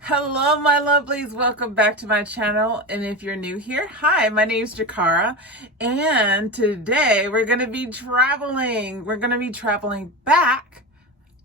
Hello, my lovelies. Welcome back to my channel. And if you're new here, hi, my name is Jakara. And today we're going to be traveling. We're going to be traveling back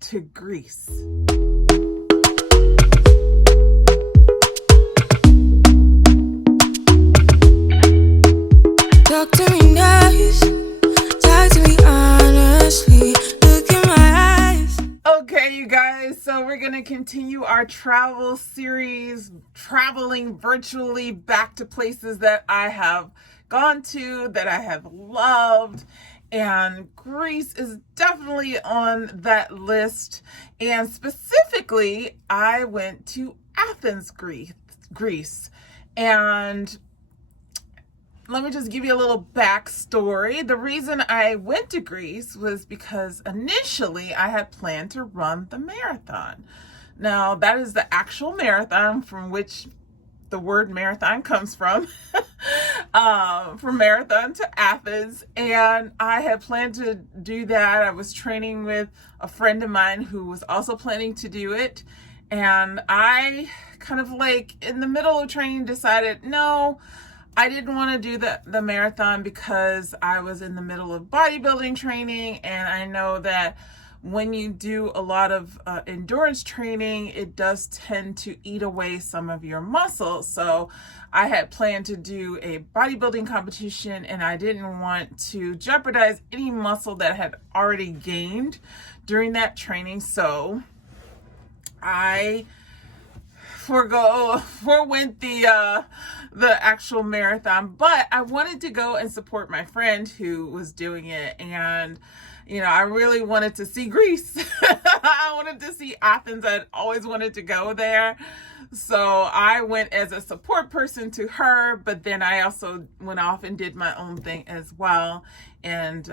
to Greece. Talk to me nice, talk to me honestly, look in my eyes. Okay, you guys, so we're going to continue our travel series, traveling virtually back to places that I have gone to, that I have loved. And Greece is definitely on that list. And specifically, I went to Athens, Greece. And let me just give you a little backstory. The reason I went to Greece was because initially I had planned to run the marathon. Now, that is the actual marathon from which the word marathon comes from, from marathon to Athens. And I had planned to do that. I was training with a friend of mine who was also planning to do it. And I kind of in the middle of training decided, no, I didn't want to do the marathon because I was in the middle of bodybuilding training, and I know that when you do a lot of endurance training, it does tend to eat away some of your muscle. So I had planned to do a bodybuilding competition, and I didn't want to jeopardize any muscle that I had already gained during that training. So I forwent the actual marathon, but I wanted to go and support my friend who was doing it. And I really wanted to see Greece. I wanted to see Athens. I'd always wanted to go there, so I went as a support person to her, but then I also went off and did my own thing as well. And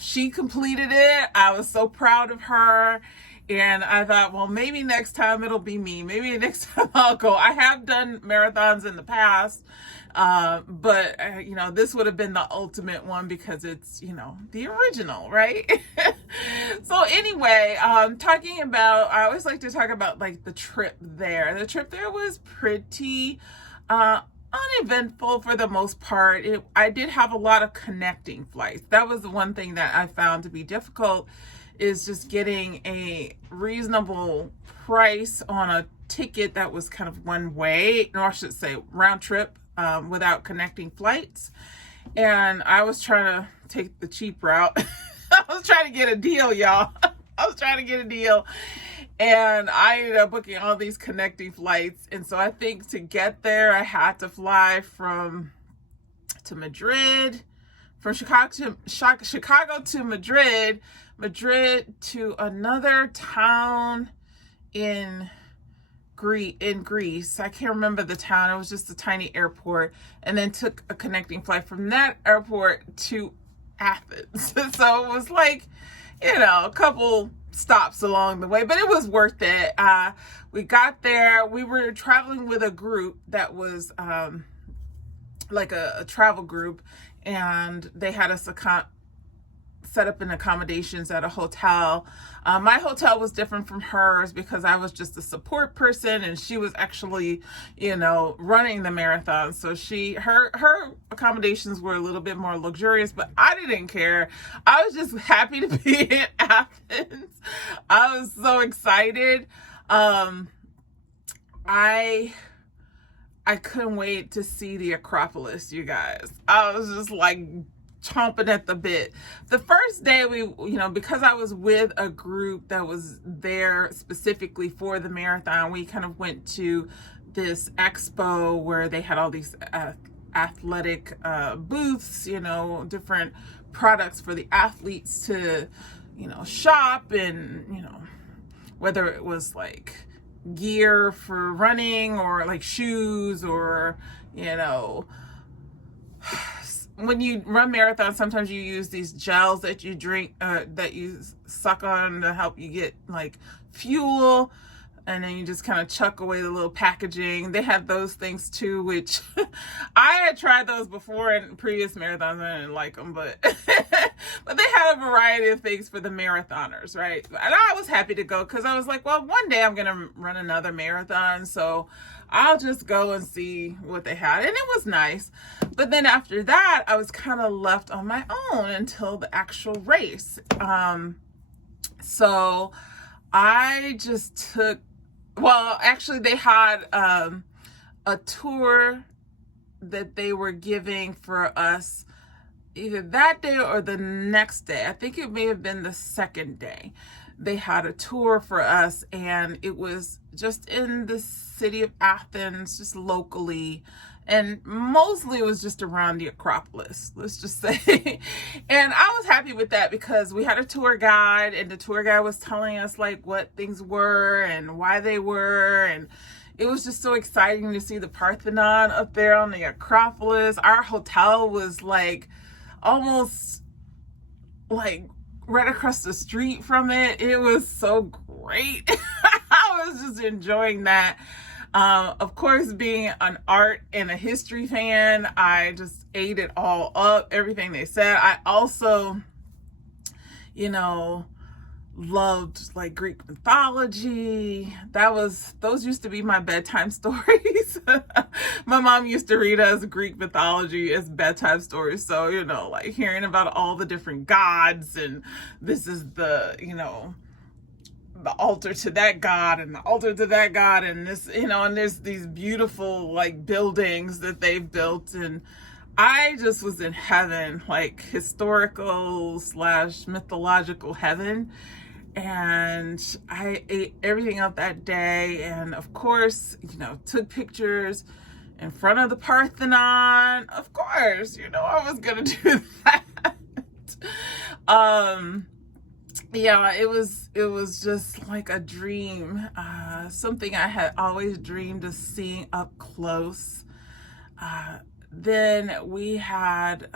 she completed it. I was so proud of her. And I thought, well, maybe next time it'll be me. Maybe next time I'll go. I have done marathons in the past, but this would have been the ultimate one because it's, the original, right? So anyway, I always like to talk about the trip there. The trip there was pretty uneventful for the most part. I did have a lot of connecting flights. That was the one thing that I found to be difficult, is just getting a reasonable price on a ticket that was kind of one way, or I should say round trip, without connecting flights. And I was trying to take the cheap route. I was trying to get a deal, y'all. I was trying to get a deal. And I ended up booking all these connecting flights. And so I think to get there, I had to fly to Madrid, from Chicago to Madrid, to another town in Greece. I can't remember the town. It was just a tiny airport, and then took a connecting flight from that airport to Athens. So it was a couple stops along the way, but it was worth it. We got there. We were traveling with a group that was a travel group, and they had us set up in accommodations at a hotel. My hotel was different from hers because I was just a support person, and she was actually, running the marathon. So her accommodations were a little bit more luxurious, but I didn't care. I was just happy to be in Athens. I was so excited. I couldn't wait to see the Acropolis, you guys. I was just chomping at the bit. The first day because I was with a group that was there specifically for the marathon, we kind of went to this expo where they had all these athletic booths, different products for the athletes to, shop, and, whether it was gear for running, or shoes, or, when you run marathons, sometimes you use these gels that you drink, that you suck on to help you get fuel. and then you just kind of chuck away the little packaging. They have those things too, which I had tried those before in previous marathons. I didn't like them, but but they had a variety of things for the marathoners, right? And I was happy to go because I was like, well, one day I'm gonna run another marathon, so I'll just go and see what they had. And it was nice. But then after that, I was kind of left on my own until the actual race. So I just took, well, actually they had a tour that they were giving for us either that day or the next day. I think it may have been the second day. They had a tour for us, and it was just in the city of Athens, just locally, and mostly it was just around the Acropolis, let's just say. And I was happy with that because we had a tour guide, and the tour guide was telling us like what things were and why they were, and it was just so exciting to see the Parthenon up there on the Acropolis. Our hotel was like almost like right across the street from it. It was so great. I was just enjoying that. Of course, being an art and a history fan, I just ate it all up, everything they said. I also, loved like Greek mythology. Those used to be my bedtime stories. My mom used to read us Greek mythology as bedtime stories. So, like hearing about all the different gods, and this is the altar to that god and the altar to that god, and this, and there's these beautiful like buildings that they've built, and I just was in heaven, like historical / mythological heaven. And I ate everything up that day, and of course, took pictures in front of the Parthenon. Of course, I was gonna do that. Yeah, it was just like a dream, something I had always dreamed of seeing up close. Then we had,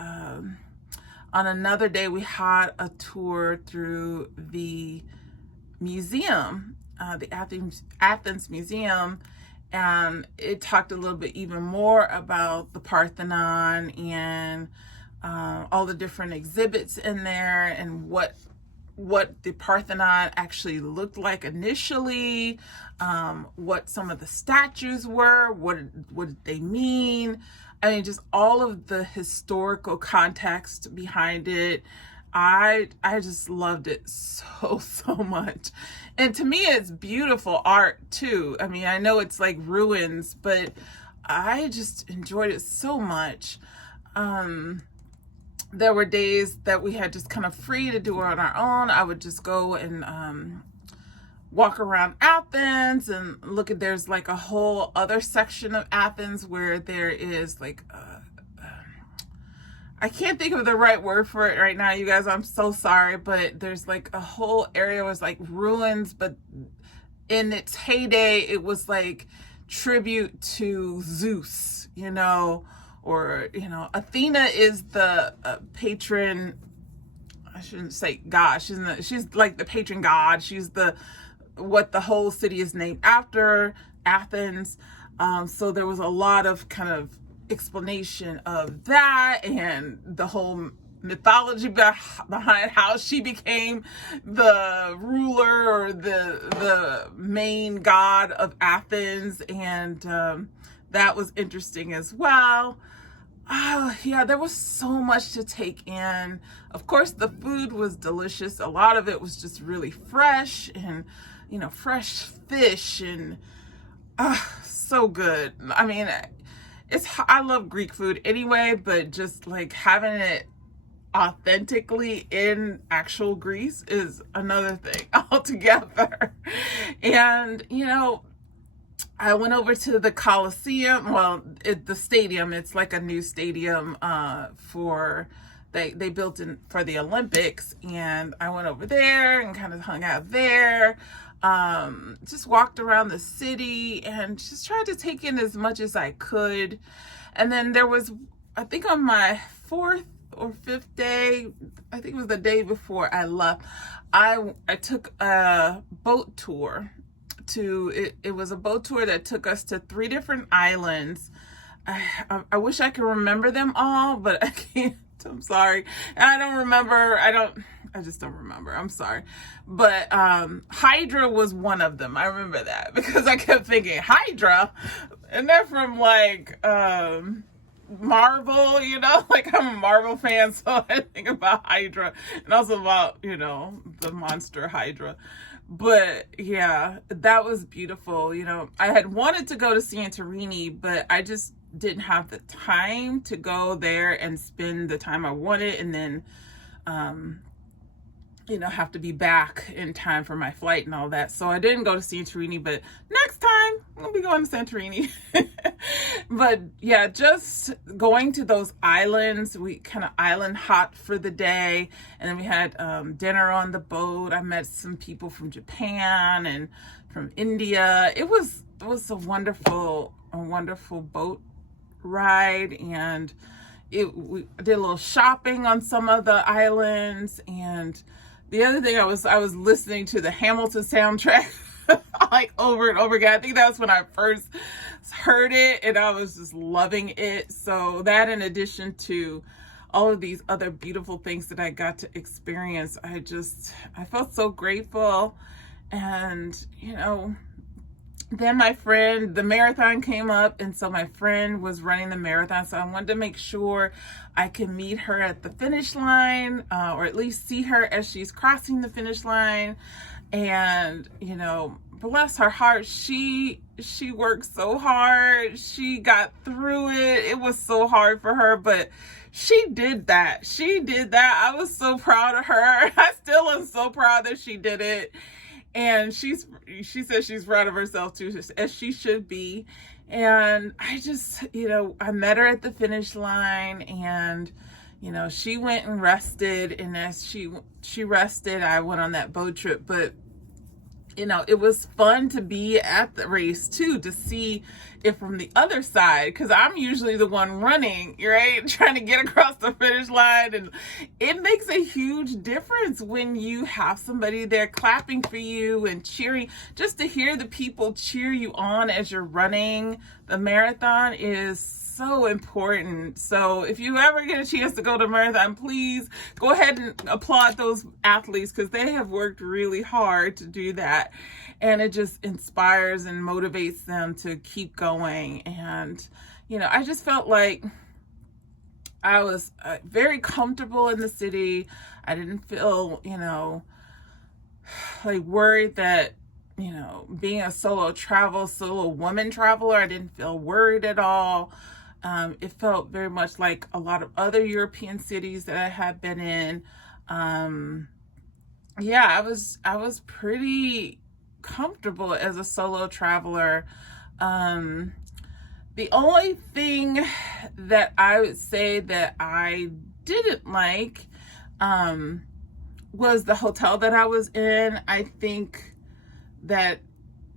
on another day, we had a tour through the museum, the Athens Museum, and it talked a little bit even more about the Parthenon and all the different exhibits in there, and what the Parthenon actually looked like initially, what some of the statues were, what did they mean. I mean, just all of the historical context behind it. I just loved it so much. And to me, it's beautiful art too. I mean, I know it's like ruins, but I just enjoyed it so much. There were days that we had just kind of free to do it on our own. I would just go and walk around Athens and look at, there's like a whole other section of Athens where there is like, I can't think of the right word for it right now, you guys, I'm so sorry, but there's like a whole area was like ruins, but in its heyday, it was like tribute to Zeus, or, Athena is the patron, I shouldn't say God, she's like the patron god, she's what the whole city is named after, Athens. So there was a lot of kind of explanation of that and the whole mythology behind how she became the ruler or the main god of Athens, and that was interesting as well. Oh, yeah, there was so much to take in. Of course, the food was delicious. A lot of it was just really fresh, and fresh fish, and so good. I mean, I love Greek food anyway, but just like having it authentically in actual Greece is another thing altogether. And I went over to the Coliseum, the stadium. It's like a new stadium they built for the Olympics, and I went over there and kind of hung out there. Just walked around the city and just tried to take in as much as I could. And then there was, I think on my 4th or 5th day, I think it was the day before I left, I took a boat tour it was a boat tour that took us to 3 different islands. I wish I could remember them all, but I can't. I'm sorry. I just don't remember. I'm sorry. But Hydra was one of them. I remember that because I kept thinking, Hydra? And they're from like Marvel, like I'm a Marvel fan, so I think about Hydra and also about, the monster Hydra. But yeah, that was beautiful. I had wanted to go to Santorini, but I just didn't have the time to go there and spend the time I wanted, and then have to be back in time for my flight and all that. So I didn't go to Santorini, but next time I'll be going to Santorini. But yeah, just going to those islands, we kind of island hopped for the day, and then we had dinner on the boat. I met some people from Japan and from India. It was a wonderful boat ride, and we did a little shopping on some of the islands. And the other thing, I was listening to the Hamilton soundtrack like over and over again. I think that's when I first heard it, and I was just loving it. So that, in addition to all of these other beautiful things that I got to experience, I felt so grateful. And then the marathon came up, and so my friend was running the marathon, so I wanted to make sure I could meet her at the finish line, or at least see her as she's crossing the finish line. And bless her heart, she worked so hard. She got through it. It was so hard for her, but she did that. I was so proud of her. I still am so proud that she did it. And she says she's proud of herself too, as she should be. And I just, I met her at the finish line, and, she went and rested. And as she rested, I went on that boat trip. But, it was fun to be at the race too, to see it from the other side, because I'm usually the one running, right? Trying to get across the finish line. And it makes a huge difference when you have somebody there clapping for you and cheering. Just to hear the people cheer you on as you're running the marathon is so important. So if you ever get a chance to go to a marathon, please go ahead and applaud those athletes, because they have worked really hard to do that. And it just inspires and motivates them to keep going. And, I just felt like I was very comfortable in the city. I didn't feel, like worried that, being a solo woman traveler, I didn't feel worried at all. It felt very much like a lot of other European cities that I had been in. I was pretty comfortable as a solo traveler. The only thing that I would say that I didn't like was the hotel that I was in. I think that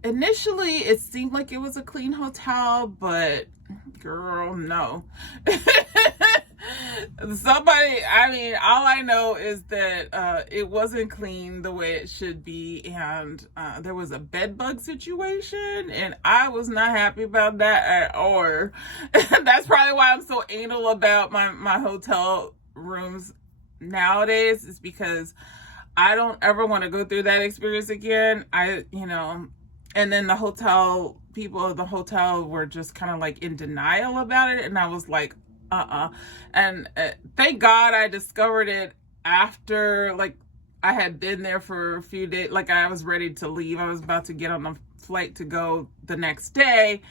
initially it seemed like it was a clean hotel, but girl, no. All I know is that it wasn't clean the way it should be, and there was a bed bug situation, and I was not happy about that at all. That's probably why I'm so anal about my hotel rooms nowadays, is because I don't ever want to go through that experience again. And then the hotel people of the hotel were just kind of like in denial about it, and I was like, and thank God I discovered it after, like, I had been there for a few days. Like, I was ready to leave. I was about to get on a flight to go the next day,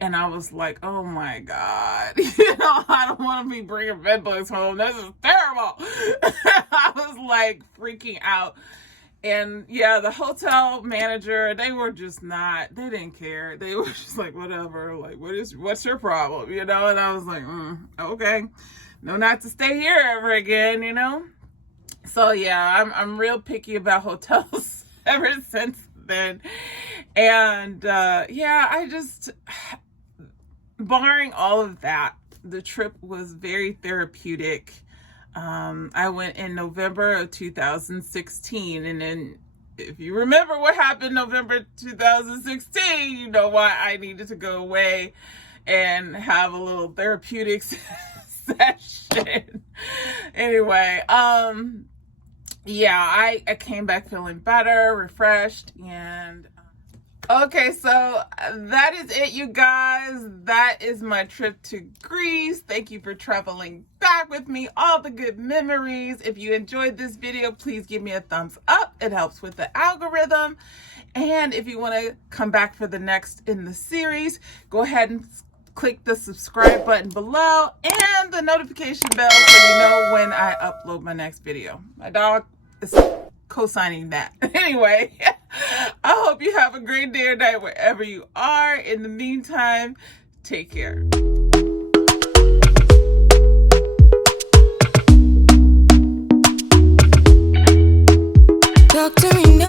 and I was like, oh my God, I don't want to be bringing bed bugs home. This is terrible. I was like freaking out. And yeah, the hotel manager, they didn't care. They were just like, whatever, like, what's your problem? And I was like, okay, no, not to stay here ever again, So yeah, I'm real picky about hotels ever since then. And I just, barring all of that, the trip was very therapeutic. I went in November of 2016, and then if you remember what happened November 2016, you know why I needed to go away and have a little therapeutic session. Anyway, yeah, I came back feeling better, refreshed, and okay, so that is it, you guys. That is my trip to Greece. Thank you for traveling back with me. All the good memories. If you enjoyed this video, please give me a thumbs up. It helps with the algorithm. And if you want to come back for the next in the series, go ahead and click the subscribe button below and the notification bell so you know when I upload my next video. My dog is co-signing that. Anyway, I hope you have a great day or night wherever you are. In the meantime, take care. Talk to me now.